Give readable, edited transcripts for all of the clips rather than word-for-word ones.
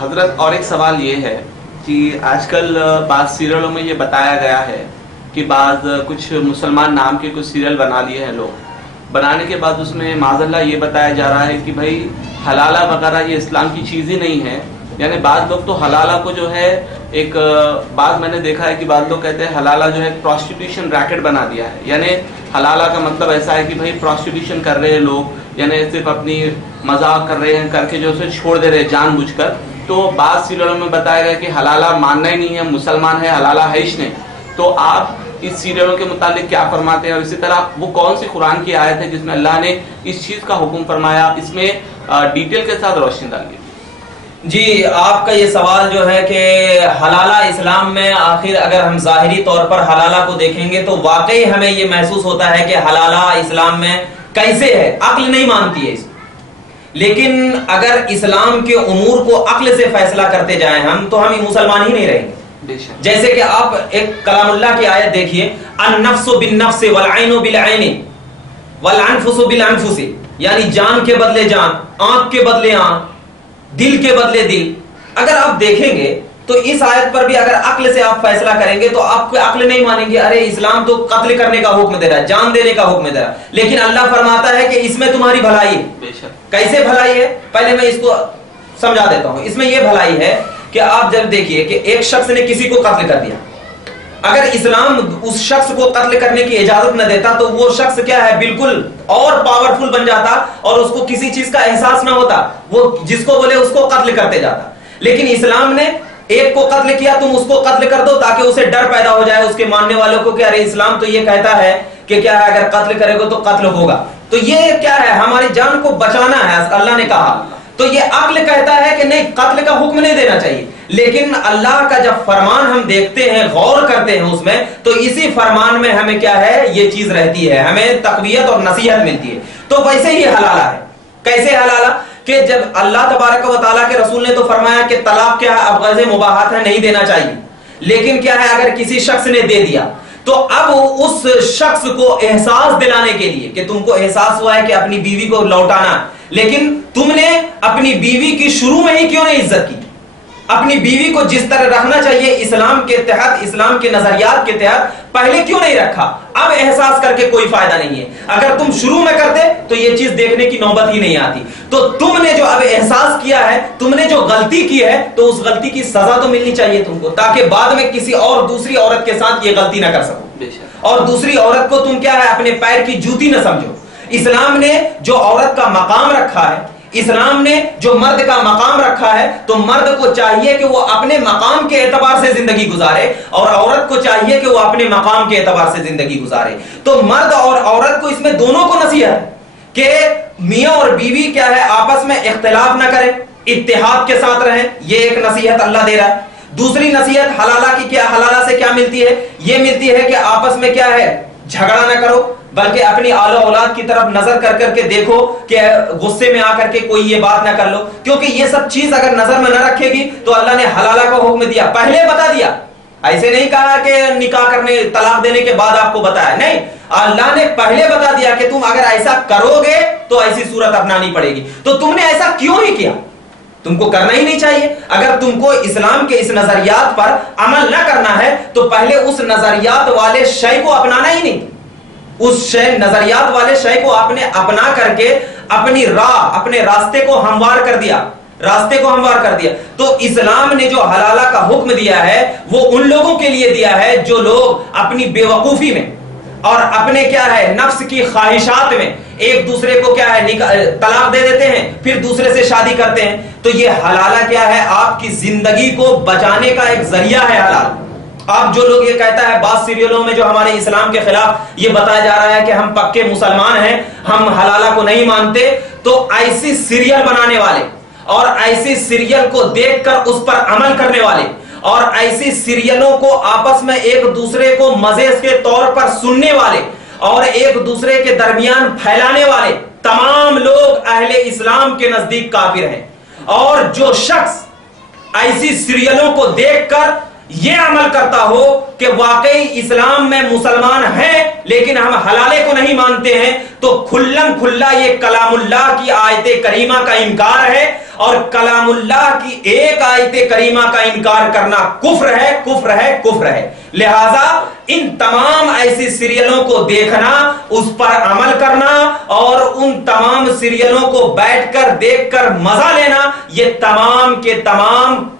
حضرت اور ایک سوال یہ ہے کہ آج کل بعض سیریلوں میں یہ بتایا گیا ہے کہ بعض کچھ مسلمان نام کے کچھ سیریل بنا لیے ہیں لوگ، بنانے کے بعد اس میں معاذ اللہ یہ بتایا جا رہا ہے کہ بھائی حلالہ وغیرہ یہ اسلام کی چیز ہی نہیں ہے. یعنی بعض لوگ تو حلالہ کو جو ہے ایک بعض میں نے دیکھا ہے کہ بعض لوگ کہتے ہیں حلالہ جو ہے پروسٹیٹیوشن ریکٹ بنا دیا ہے. یعنی حلالہ کا مطلب ایسا ہے کہ بھائی پروسٹیٹیوشن کر رہے ہیں لوگ، یعنی صرف اپنی مذاق کر رہے ہیں کر کے جو اسے چھوڑ دے رہے ہیں جان بوجھ کر. تو بعض سیریلوں میں بتایا گیا کہ حلالہ ماننا ہی نہیں ہے، مسلمان ہے حلالہ ہے ہی نہیں. تو آپ اس سیریلوں کے متعلق کیا فرماتے ہیں؟ اور اسی طرح وہ کون سی قرآن کی آیت ہے جس میں اللہ نے اس چیز کا حکم فرمایا؟ اس میں ڈیٹیل کے ساتھ روشنی ڈالیے. جی، آپ کا یہ سوال جو ہے کہ حلالہ اسلام میں، آخر اگر ہم ظاہری طور پر حلالہ کو دیکھیں گے تو واقعی ہمیں یہ محسوس ہوتا ہے کہ حلالہ اسلام میں کیسے ہے، عقل نہیں مانتی ہے اس. لیکن اگر اسلام کے امور کو عقل سے فیصلہ کرتے جائیں ہم تو ہم مسلمان ہی نہیں رہیں گے. جیسے کہ آپ ایک کلام اللہ کی آیت دیکھیے، النفس بالنفس والعین بالعین والانفس بالانفس، یعنی جان کے بدلے جان، آنکھ کے بدلے آنکھ، دل کے بدلے دل. اگر آپ دیکھیں گے تو اس آیت پر بھی اگر عقل سے آپ فیصلہ کریں گے تو آپ کو عقل نہیں مانیں گے. ارے اسلام تو قتل کرنے کا حکم دے رہا ہے، جان دینے کا حکم دے رہا ہے، لیکن اللہ فرماتا ہے کہ اس میں تمہاری بھلائی ہے. کیسے بھلائی ہے؟ پہلے میں اس کو سمجھا دیتا ہوں. اس میں یہ بھلائی ہے کہ آپ جب دیکھیے کہ ایک شخص نے کسی کو قتل کر دیا، اگر اسلام اس شخص کو قتل کرنے کی اجازت نہ دیتا تو وہ شخص کیا ہے، بالکل اور پاورفل بن جاتا اور اس کو کسی چیز کا احساس نہ ہوتا، وہ جس کو بولے اس کو قتل کرتے جاتا. لیکن اسلام نے ایک کو قتل کیا، تم اس کو قتل کر دو تاکہ اسے ڈر پیدا ہو جائے اس کے ماننے والوں کو کہ ارے اسلام تو یہ کہتا ہے کہ کیا ہے، اگر قتل کرے گا تو قتل ہوگا. تو یہ کیا ہے، ہماری جان کو بچانا ہے اللہ نے کہا. تو یہ عقل کہتا ہے کہ نہیں، قتل کا حکم نہیں دینا چاہیے. لیکن اللہ کا جب فرمان ہم دیکھتے ہیں، غور کرتے ہیں اس میں، تو اسی فرمان میں ہمیں کیا ہے، یہ چیز رہتی ہے، ہمیں تقویت اور نصیحت ملتی ہے. تو ویسے ہی حلالہ ہے. کیسے حلالہ؟ کہ جب اللہ تبارک و تعالیٰ کے رسول نے تو فرمایا کہ طلاق کیا ہے، اب غرض مباحات ہے، نہیں دینا چاہیے. لیکن کیا ہے، اگر کسی شخص نے دے دیا تو اب اس شخص کو احساس دلانے کے لیے کہ تم کو احساس ہوا ہے کہ اپنی بیوی کو لوٹانا، لیکن تم نے اپنی بیوی کی شروع میں ہی کیوں نہیں عزت کی؟ اپنی بیوی کو جس طرح رکھنا چاہیے اسلام کے تحت، اسلام کے نظریات کے تحت، پہلے کیوں نہیں رکھا؟ اب احساس کر کے کوئی فائدہ نہیں ہے. اگر تم شروع میں کرتے تو یہ چیز دیکھنے کی نوبت ہی نہیں آتی. تو تم نے جو اب احساس کیا ہے، تم نے جو غلطی کی ہے، تو اس غلطی کی سزا تو ملنی چاہیے تم کو، تاکہ بعد میں کسی اور دوسری عورت کے ساتھ یہ غلطی نہ کر سکو اور دوسری عورت کو تم کیا ہے، اپنے پیر کی جوتی نہ سمجھو. اسلام نے جو عورت کا مقام رکھا ہے، اسلام نے جو مرد کا مقام رکھا ہے، تو مرد کو چاہیے کہ وہ اپنے مقام کے اعتبار سے زندگی گزارے اور عورت کو چاہیے کہ وہ اپنے مقام کے اعتبار سے زندگی گزارے. تو مرد اور عورت کو اس میں دونوں کو نصیحت ہے کہ میاں اور بیوی کیا ہے، آپس میں اختلاف نہ کریں، اتحاد کے ساتھ رہیں. یہ ایک نصیحت اللہ دے رہا ہے. دوسری نصیحت حلالہ کی کیا، حلالہ سے کیا ملتی ہے؟ یہ ملتی ہے کہ آپس میں کیا ہے، جھگڑا نہ کرو، بلکہ اپنی آل و اولاد کی طرف نظر کر کر کے دیکھو کہ غصے میں آ کر کے کوئی یہ بات نہ کر لو. کیونکہ یہ سب چیز اگر نظر میں نہ رکھے گی تو اللہ نے حلالہ کا حکم دیا، پہلے بتا دیا. ایسے نہیں کہا کہ نکاح کرنے، طلاق دینے کے بعد آپ کو بتایا، نہیں، اللہ نے پہلے بتا دیا کہ تم اگر ایسا کرو گے تو ایسی صورت اپنانی پڑے گی. تو تم نے ایسا کیوں ہی کیا؟ تم کو کرنا ہی نہیں چاہیے. اگر تم کو اسلام کے اس نظریات پر عمل نہ کرنا ہے تو پہلے اس نظریات والے شے کو اپنانا ہی نہیں. اس شے، نظریات والے شے کو آپ نے اپنا کر کے اپنی راہ، اپنے راستے کو ہموار کر دیا، راستے کو ہموار کر دیا. تو اسلام نے جو حلالہ کا حکم دیا ہے وہ ان لوگوں کے لیے دیا ہے جو لوگ اپنی بیوقوفی میں اور اپنے کیا ہے، نفس کی خواہشات میں ایک دوسرے کو کیا ہے، طلاق دے دیتے ہیں، پھر دوسرے سے شادی کرتے ہیں. تو یہ حلالہ کیا ہے، آپ کی زندگی کو بچانے کا ایک ذریعہ ہے حلال. آپ جو لوگ یہ کہتا ہے، بعض سیریلوں میں جو ہمارے اسلام کے خلاف یہ بتایا جا رہا ہے کہ ہم پکے مسلمان ہیں، ہم حلالہ کو نہیں مانتے، تو ایسی سیریل بنانے والے اور ایسی سیریل کو دیکھ کر اس پر عمل کرنے والے اور ایسی سیریلوں کو آپس میں ایک دوسرے کو مزے کے طور پر سننے والے اور ایک دوسرے کے درمیان پھیلانے والے تمام لوگ اہل اسلام کے نزدیک کافر ہیں. اور جو شخص ایسی سیریلوں کو دیکھ کر یہ عمل کرتا ہو کہ واقعی اسلام میں مسلمان ہیں لیکن ہم حلالے کو نہیں مانتے ہیں، تو کھلم کھلا یہ کلام اللہ کی آیت کریمہ کا انکار ہے، اور کلام اللہ کی ایک آیت کریمہ کا انکار کرنا کفر ہے، کفر ہے، کفر ہے۔ لہذا ان تمام ایسی سیریلوں کو دیکھنا، اس پر عمل کرنا اور ان تمام سیریلوں کو بیٹھ کر دیکھ کر مزہ لینا، یہ تمام کے تمام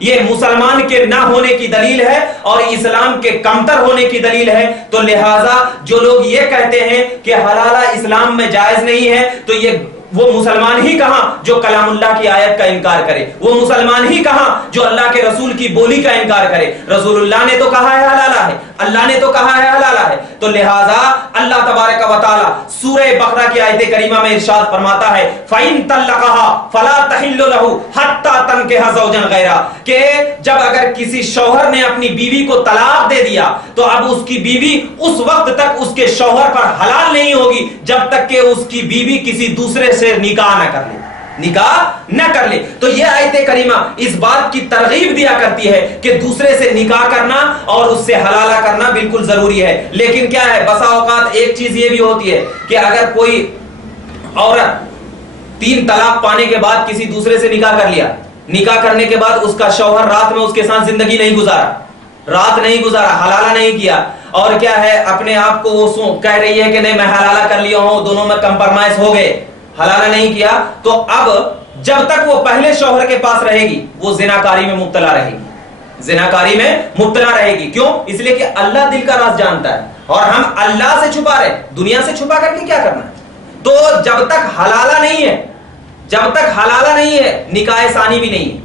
یہ مسلمان کے نہ ہونے کی دلیل ہے اور اسلام کے کمتر ہونے کی دلیل ہے۔ تو لہذا جو لوگ یہ کہتے ہیں کہ حلالہ اسلام میں جائز نہیں ہے، تو یہ وہ مسلمان ہی کہاں جو کلام اللہ کی آیت کا انکار کرے، وہ مسلمان ہی کہاں جو اللہ کے رسول کی بولی کا انکار کرے۔ رسول اللہ نے تو کہا ہے حلالہ ہے، اللہ نے تو کہا ہے حلالہ ہے۔ تو لہٰذا اللہ تبارک و تعالی سورہ بقرہ کی آیت کریمہ میں ارشاد فرماتا ہے فَإِن طَلَّقَهَا فَلَا تَحِلُّ لَهُ حَتَّى تَنكِحَ زَوْجًا غَيْرَهُ، کہ جب اگر کسی شوہر نے اپنی بیوی کو طلاق دے دیا تو اب اس کی بیوی اس وقت تک اس کے شوہر پر حلال نہیں ہوگی جب تک کہ اس کی بیوی کسی دوسرے سے نکاح نہ کر لے، نکاح نہ کر لے۔ تو یہ آیت کریمہ اس بات کی ترغیب دیا کرتی ہے کہ دوسرے سے نکاح کرنا اور اس سے حلالہ کرنا بالکل ضروری ہے۔ لیکن کیا ہے، بسا اوقات ایک چیز یہ بھی ہوتی ہے کہ اگر کوئی عورت 3 طلاق پانے کے بعد کسی دوسرے سے نکاح کر لیا، نکاح کرنے کے بعد اس کا شوہر رات میں اس کے ساتھ زندگی نہیں گزارا، رات نہیں گزارا، حلالہ نہیں کیا، اور کیا ہے اپنے آپ کو وہ کہہ رہی ہے کہ نہیں میں حلالہ کر لیا ہوں، دونوں میں کمپرمائز ہو گئے، حلالہ نہیں کیا، تو اب جب تک وہ پہلے شوہر کے پاس رہے گی وہ زناکاری میں مبتلا رہے گی، زناکاری میں مبتلا رہے گی۔ کیوں؟ اس لیے کہ اللہ دل کا راز جانتا ہے اور ہم اللہ سے چھپا رہے، دنیا سے چھپا کر کے کیا کرنا ہے۔ تو جب تک حلالہ نہیں ہے، جب تک حلالہ نہیں ہے، نکاح ثانی بھی نہیں ہے،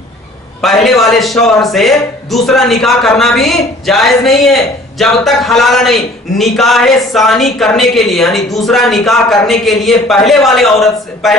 پہلے والے شوہر سے دوسرا نکاح کرنا بھی جائز نہیں ہے جب تک حلالہ نہیں۔ نکاح ثانی کرنے کے لیے یعنی دوسرا نکاح کرنے کے لیے پہلے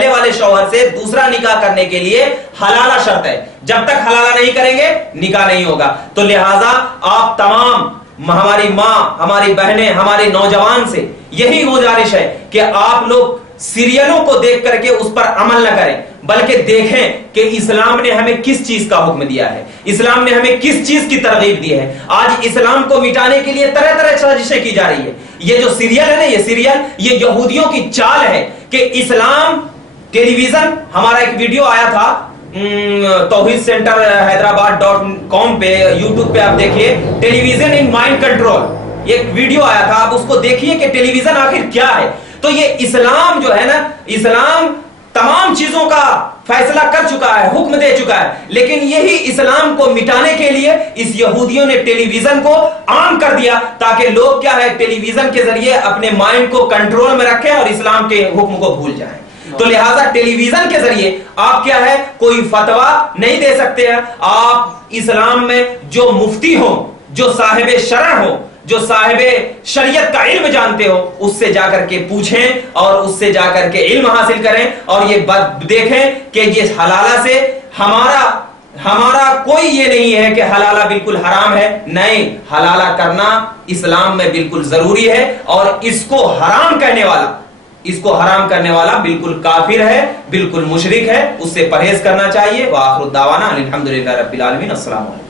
والے شوہر سے دوسرا نکاح کرنے کے لیے حلالہ شرط ہے، جب تک حلالہ نہیں کریں گے نکاح نہیں ہوگا۔ تو لہٰذا آپ تمام ہماری ماں، ہماری بہنیں، ہمارے نوجوان سے یہی گزارش ہے کہ آپ لوگ سیریلوں کو دیکھ کر کے اس پر عمل نہ کریں، بلکہ دیکھیں کہ اسلام نے ہمیں کس چیز کا حکم دیا ہے، اسلام نے ہمیں کس چیز کی ترغیب دی ہے۔ آج اسلام کو مٹانے کے لیے طرح طرح سازشیں کی جا رہی ہے۔ یہ جو سیریل ہے نا، یہ سیریل یہ یہودیوں کی چال ہے کہ اسلام ٹیلی ویژن، ہمارا ایک ویڈیو آیا تھا توحید سینٹر hyderabad.com پہ، یوٹیوب پہ آپ دیکھیے، ٹیلی ویژن ان مائنڈ کنٹرول، ایک ویڈیو آیا تھا، آپ اس کو دیکھیے کہ ٹیلی ویژن آخر کیا ہے۔ تو یہ اسلام جو ہے نا، اسلام تمام چیزوں کا فیصلہ کر چکا ہے، حکم دے چکا ہے، لیکن یہی اسلام کو مٹانے کے لیے اس یہودیوں نے ٹیلی ویژن کو عام کر دیا تاکہ لوگ کیا ہے ٹیلی ویژن کے ذریعے اپنے مائنڈ کو کنٹرول میں رکھیں اور اسلام کے حکم کو بھول جائیں۔ تو لہٰذا ٹیلی ویژن کے ذریعے آپ کیا ہے کوئی فتویٰ نہیں دے سکتے ہیں۔ آپ اسلام میں جو مفتی ہوں، جو صاحب شرع ہوں، جو صاحب شریعت کا علم جانتے ہو، اس سے جا کر کے پوچھیں اور اس سے جا کر کے علم حاصل کریں اور یہ بات دیکھیں کہ یہ حلالہ سے ہمارا کوئی یہ نہیں ہے کہ حلالہ بالکل حرام ہے، نہیں، حلالہ کرنا اسلام میں بالکل ضروری ہے، اور اس کو حرام کرنے والا بالکل کافر ہے، بالکل مشرک ہے، اس سے پرہیز کرنا چاہیے۔ وآخر الدعوانا الحمدللہ رب العالمین۔ السلام علیکم۔